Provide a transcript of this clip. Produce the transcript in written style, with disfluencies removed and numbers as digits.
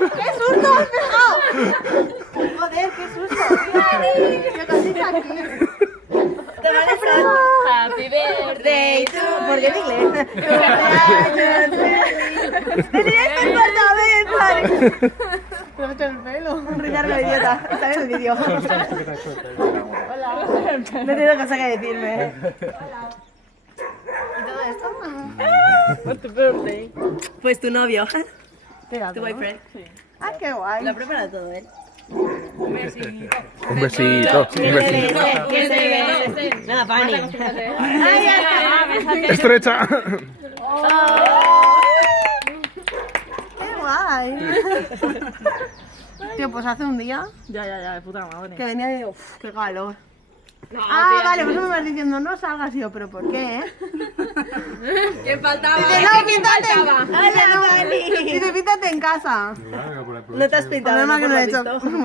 ¡Qué susto me has pegado! Joder, qué susto. ¡Qué cosita aquí! Te van a hacer Happy birthday to... ¿Por qué en inglés? ¡Tenía que corta vez, padre! Te he hecho el pelo. Un Ricardo idiota. Está en el vídeo. Hola. No tengo cosa que decirme. ¿Y todo esto? Happy birthday. Pues tu novio, Espérate, tu ¿no? boyfriend. Ah, qué guay. Lo ha preparado todo él. Un besito. Que se ve. Nada, Fanny. Estrecha. ¡Qué guay! Tío, pues hace un día Ya, de puta madre. que venía y digo, uff, qué calor. Vale, pues me vas diciendo, no salgas, y yo, ¿pero por qué, ¿Quién faltaba? Dice, no, píntate. Dice, píntate en casa. No te has pintado, Problema no que no lo he he hecho. visto.